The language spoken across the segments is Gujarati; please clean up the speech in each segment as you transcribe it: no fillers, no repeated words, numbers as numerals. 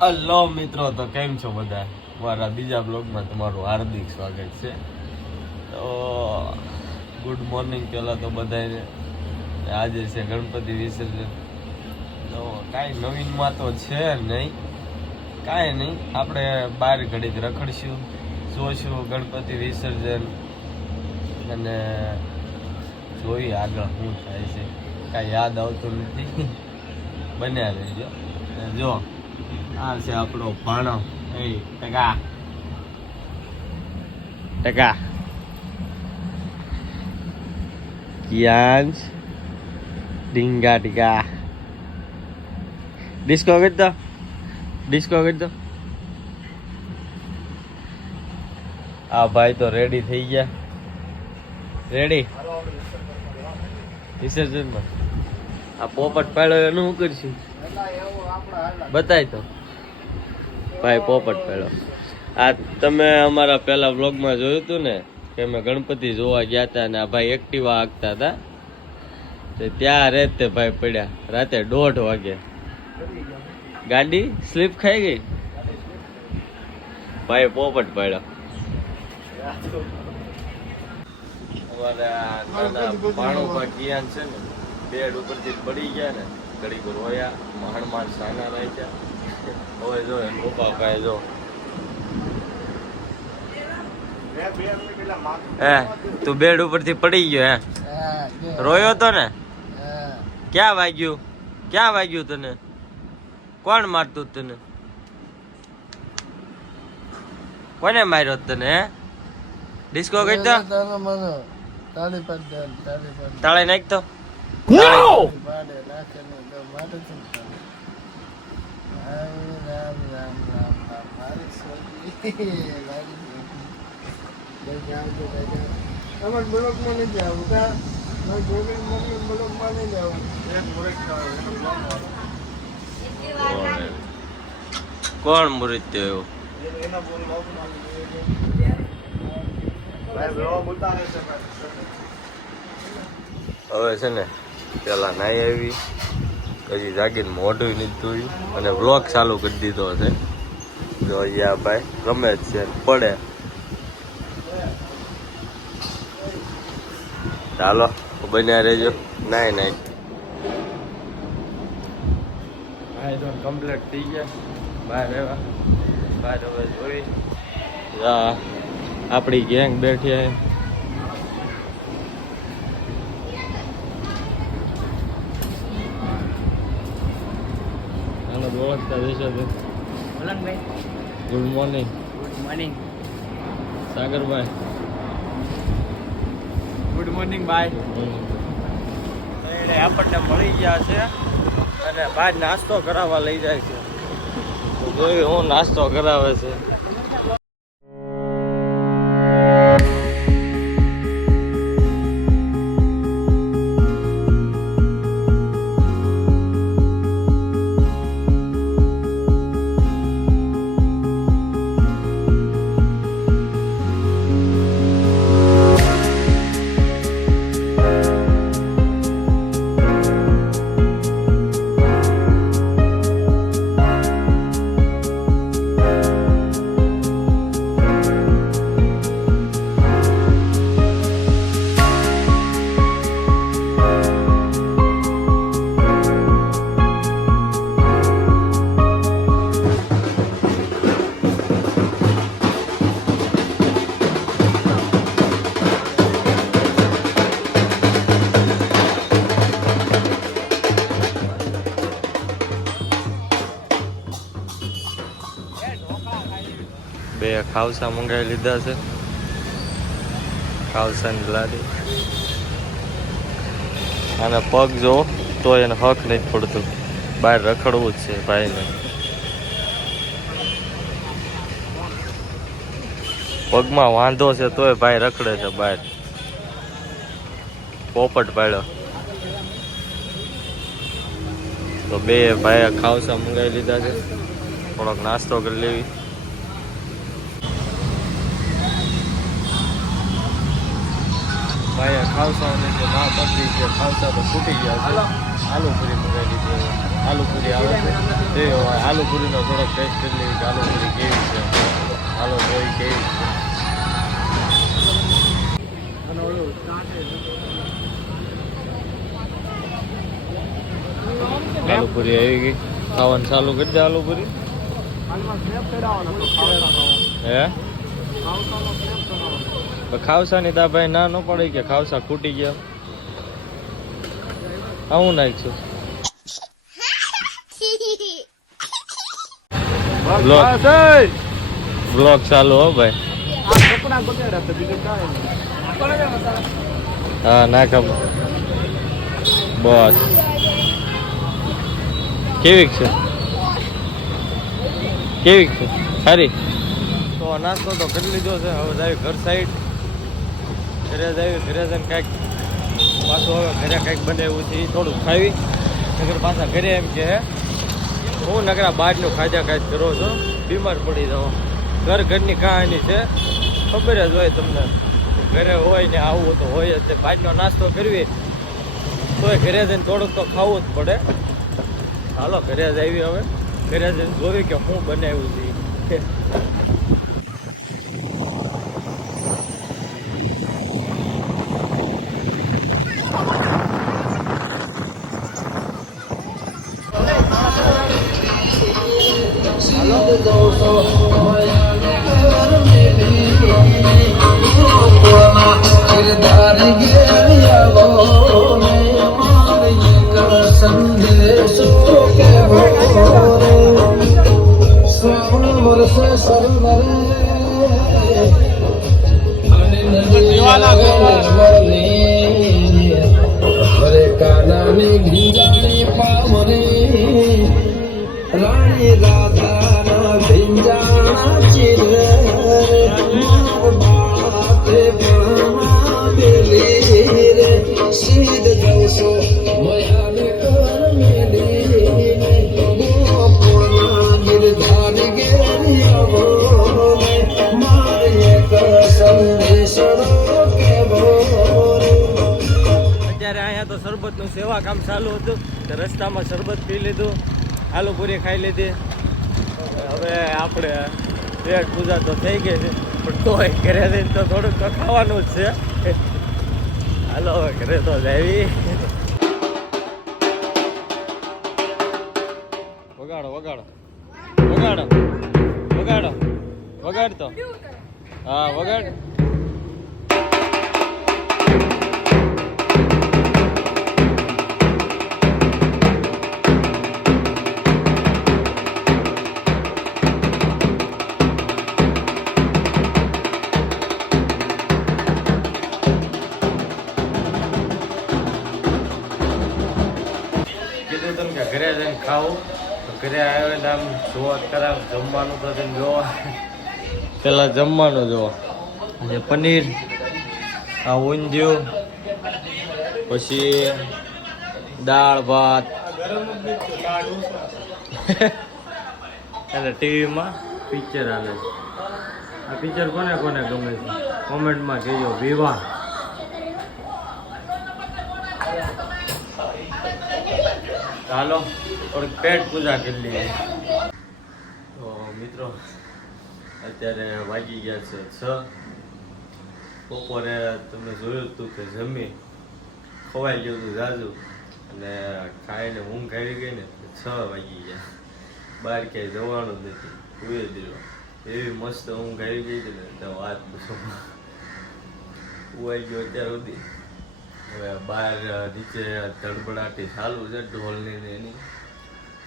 હલો મિત્રો, તો કેમ છો બધા? મારા બીજા બ્લોગમાં તમારું હાર્દિક સ્વાગત છે. તો ગુડ મોર્નિંગ પહેલાં તો બધાને. આજે છે ગણપતિ વિસર્જન. તો કાંઈ નવીનમાં તો છે નહીં, કાંઈ નહીં. આપણે બહાર ઘડીક રખડશું, જોઈશું ગણપતિ વિસર્જન અને જોઈએ આગળ શું થાય છે. કાંઈ યાદ આવતું નથી. બન્યા રહેજો. જો આ છે આપણો ભાણો. એ ટકા ટકા કિયાંશ ડીંગા ટીકા ડિસ્કો કરી દો, ડિસ્કો કરી દો. આ ભાઈ તો રેડી થઈ ગયા. રેડી વિસર્જનમાં આ પોપટ પાડ્યો એનું શું કરશું? બતાય તો ભાઈ પોપટ પેલો. આ તમે અમારા પહેલા વ્લોગમાં જોયું હતું ને કે અમે ગણપતિ જોવા ગયા હતા ને આ ભાઈ એક્ટિવા હાંકતા હતા. ત્યાં રેતે ભાઈ પડ્યા રાતે 1:30 વાગે. ગાડી સ્લીપ ખાઈ ગઈ. ભાઈ પોપટ પડ્યો. અમારા નાના ભાણુભા કિયાન છે ને બેડ ઉપરથી પડી ગયા ને ઘડીક રોયા, માંડ સાના રહી ગયા. હવે જો પપ્પા ભાઈ જો તું બેડ ઉપરથી પડી ગયો રોયો તો ને? ક્યાં વાગ્યું તને? કોણ મારતું તને? કોને માર્યો તને? ડિસ્કો કરી દો, તાળે નાખ તો. કોણ મૃત્યુ? હવે છે ને પેલા નાઈ આવી, પછી જાગીને મોઢું નથી ધોયું અને વ્લોગ ચાલુ કરી દીધો છે. જો અહીંયા ભાઈ ગમે જ છે પડે. ચાલો બન્યા રહેજો. નાઈ કમ્પ્લીટ થઈ ગયા. બહાર આવ્યા, બહાર હવે જોઈ આપણી ગેંગ બેઠી. ઓળખતા જશો તો ગુડ મોર્નિંગ. સાગરભાઈ ગુડ મોર્નિંગ ભાઈ. આપણને મળી ગયા છે અને બહાર નાસ્તો કરાવવા લઈ જાય છે. જોયું હું નાસ્તો કરાવે છે. બે ખાવસા મંગાવી લીધા છે. ખાવસા ની લારી. અને પગ જો તો એને હક નથી પડતું. બહાર રખડવું જ છે ભાઈને. પગમાં વાંધો છે તોય ભાઈ રખડે છે બહાર. પોપટ પાડ્યો. તો બે ભાઈ ખાવસા મંગાવી લીધા છે. થોડોક નાસ્તો કરી લેવી. ભાઈ ખાવસા ને જે ના પકડી છે ખાવસા તો ફૂટી ગયા છે. આલુ પૂરી મંગાવી લીધી. આલુપુરી આવે છે તે આલુપુરીનો થોડોક ટેસ્ટ કરી લઈએ કે આલુપુરી કેવી છે. હાલો જોઈ કેવી છે. આલુપુરી આવી ગઈ. ખાવાનું ચાલુ કરી દે આલુપુરી. હે ખાવસા ની તા ભાઈ ના ન પડે કે ખાવસા ખૂટી ગયા. આવું નાખશું. બ્લોગ ચાલુ હો ભાઈ. હા નાખ બસ. કેવીક છે કેવીક છે સારી. તો નાસ્તો તો કરી લીધો છે. હવે જાય ઘર સાઈડ. ઘરે જાય ઘરે જઈને કાંઈક પાછું હવે ઘરે કાંઈક બને એવું છે એ થોડુંક ખાવી. નગર પાછા ઘરે એમ કે હું નકરા બહારનું ખાધા કાંઈક કરો છો બીમાર પડી જાઓ. ઘરની કહાની છે ખબર જ હોય તમને. ઘરે હોય ને આવું તો હોય જ. બહારનો નાસ્તો કરવી તોય ઘરે જઈને થોડુંક તો ખાવું જ પડે. હાલો ઘરે જ આવી. હવે ઘરે જઈને જોયું કે હું બનાવ્યું છે. રાણી રાધા ભીંજાણા ચિર સીધ જવશો મયાને કર મેલી ગોપના ગિરધાર ગેરી આવો મારે સંદેશરો કેવો. અત્યારે અહીંયા તો શરબતનું સેવા કામ ચાલુ હતું. રસ્તામાં શરબત પી લીધું. આલુપુરી ખાઈ લીધી. હવે આપણે પેટ પૂજા તો થઈ ગઈ છે પણ તોય ઘરે જઈને તો થોડુંક તો ખાવાનું જ છે. હાલો હવે ઘરે તો જાવી. વગાડો વગાડો વગાડો વગાડો વગાડ તો. હા વગાડ. ઘરે જઈને ખાવું તો ઘરે આવે ને આમ જોવા કરાવ. જમવાનું તો તેને જોવા પેલા જમવાનું જોવા. જે પનીર આ ઊંધિયું પછી દાળ ભાત અને ટીવીમાં પિક્ચર આવે છે. આ પિક્ચર કોને કોને ગમે છે કોમેન્ટમાં કહેજો. વિવાહ. ચાલો થોડીક પેટ પૂજા કરી લઈએ. તો મિત્રો અત્યારે વાગી ગયા છે 6. બપોરે તમે જોયું હતું કે જમી ખવાઈ ગયું હતું જાજુ અને ખાઈને ઊંઘ આવી ગઈ ને 6 વાગી ગયા. બહાર ક્યાંય જવાનું જ નથી. સુઈ દીધો. એવી મસ્ત ઊંઘ આવી ગઈ હતી ને તો વાત પૂછો. ઉવાઈ ગયો અત્યાર સુધી. હવે બહાર નીચે ધડબડાટી ચાલુ છે ઢોલની ને એની.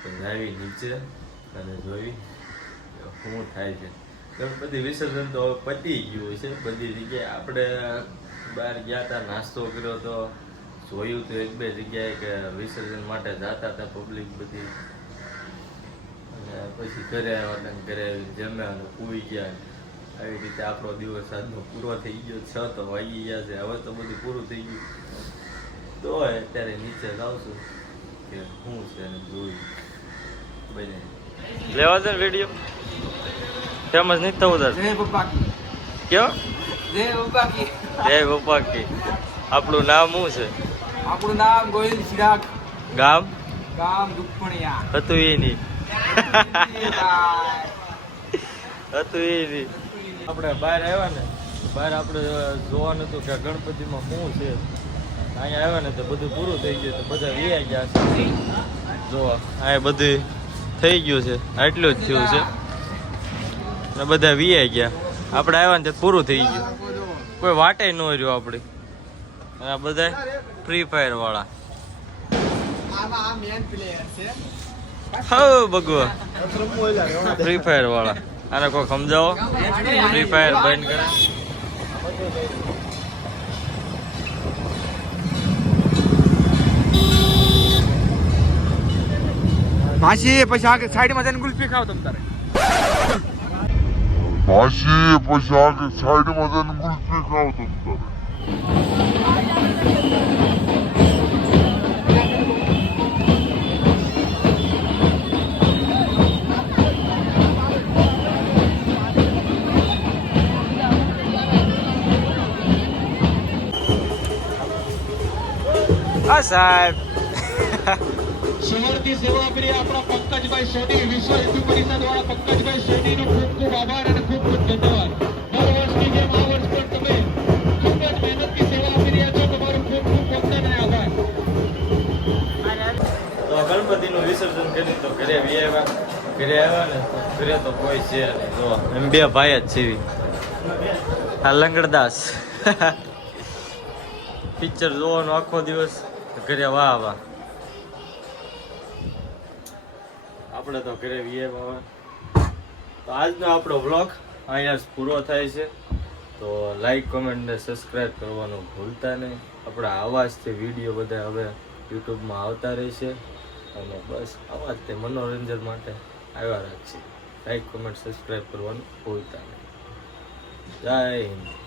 તો જાવી નીચે અને જોઈ શું થાય છે. ગણપતિ વિસર્જન તો પતી ગયું છે બધી જગ્યાએ. આપણે બહાર ગયા હતા નાસ્તો કર્યો તો જોયું તો 1-2 જગ્યાએ કે વિસર્જન માટે જતા હતા પબ્લિક બધી. અને પછી ઘરે આવ્યા ઘરે જમ્યા અને પૂરી ગયા. આવી રીતે આપણો દિવસ આજનો પૂરો થઈ ગયો. 6 તો વાગી ગયા છે. હવે તો બધું પૂરું થઈ ગયું. તો અત્યારે નીચે જાઉં છું કે શું છે જોયું બને લેવા છે વિડીયો ફેમસ નહીં થવું તાર. જય પપ્પા કી. કયો? જય પપ્પા કી. જય પપ્પા કી. આપણું નામ શું છે? આપણું નામ ગોહિલ સિરાગ. ગામ? ગામ દુપણિયા હતું એ નહીં હતું એ નહીં આપણે બહાર આવ્યા ને બહાર આપણે જોવાનું હતું કે ગણપતિમાં શું છે અહીંયા આવ્યા ને તો બધું પૂરું થઈ ગયું તો બધા વી ગયા છે જોવા અહીંયા બધું થઈ ગયું છે આટલું જ થયું છે ને બધા વી ગયા આપણે આવ્યા ને તો પૂરું થઈ ગયું કોઈ વાટે ન રહ્યો આપણે આ બધા ફ્રી ફાયર વાળા હા ભગવા ફ્રી ફાયર વાળા આને કોઈ સમજાવો ફ્રી ફાયર બંધ કરે માસી પછી આગળ સાઈડમાં જઈને ગુલ્ફી ખાવ તમ તારે માસી પછી આગળ સાઈડમાં જઈને ગુલ્ફી ખાવ તમ તારે હા સાહેબ શહેરથી સેવા કરી આપણા પંકજભાઈ સોની વિશ્વ હિન્દુ પરિષદ વાળા પંકજભાઈ સોનીનો ખૂબ ખૂબ આભાર અને ખૂબ ખૂબ ધન્યવાદ દર વર્ષની જેમ આ વર્ષ પણ તમે ખૂબ જ મહેનતથી સેવા આપી રહ્યા છો તમારો ખૂબ ખૂબ વંદન અને આભાર તો આ ગણપતિનું વિસર્જન કર્યું તો ઘરે આવ્યા ને તો ઘરે તો કોઈ છે નહીં જો એમ બે ભાઈ જ છે આ લંગડદાસ પિક્ચર જોવાનો આખો દિવસ ઘરે વાહ વાહ આપણે તો ઘરે વીએ બાબા તો આજનો આપણો વ્લોગ અહીંયા જ પૂરો થાય છે તો લાઈક કોમેન્ટ ને સબસ્ક્રાઈબ કરવાનું ભૂલતા નહીં આપણા અવાજથી વિડીયો બધા હવે યુટ્યુબમાં આવતા રહેશે અને બસ આવા જ તે મનોરંજન માટે આવ્યા રાખશે લાઈક કોમેન્ટ સબસ્ક્રાઈબ કરવાનું ભૂલતા નહીં જય હિન્દ